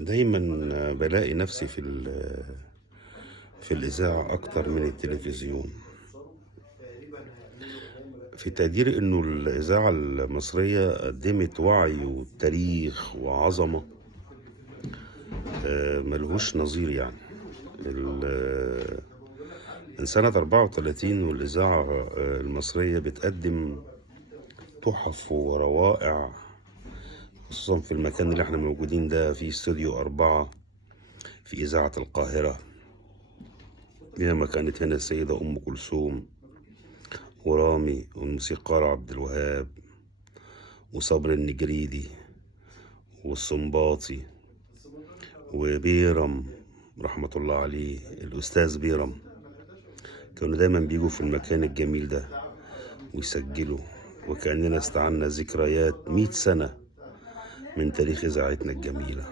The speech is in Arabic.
دايما بلاقي نفسي في الإذاعة أكتر من التلفزيون. في تقديري إنه الإذاعة المصرية قدمت وعي وتاريخ وعظمة ملهوش نظير يعني. من سنة 34 والإذاعة المصرية بتقدم تحف وروائع، خصوصا في المكان اللي احنا موجودين ده، في استوديو 4 في إذاعة القاهرة. لما كانت هنا السيدة أم كلثوم ورامي والموسيقار عبد الوهاب وصبر النجريدي والسنباطي وبيرم رحمة الله عليه، الأستاذ بيرم. كانوا دايما بيجوا في المكان الجميل ده ويسجلوا، وكأننا استعنا ذكريات 100 سنة من تاريخ إذاعتنا الجميلة.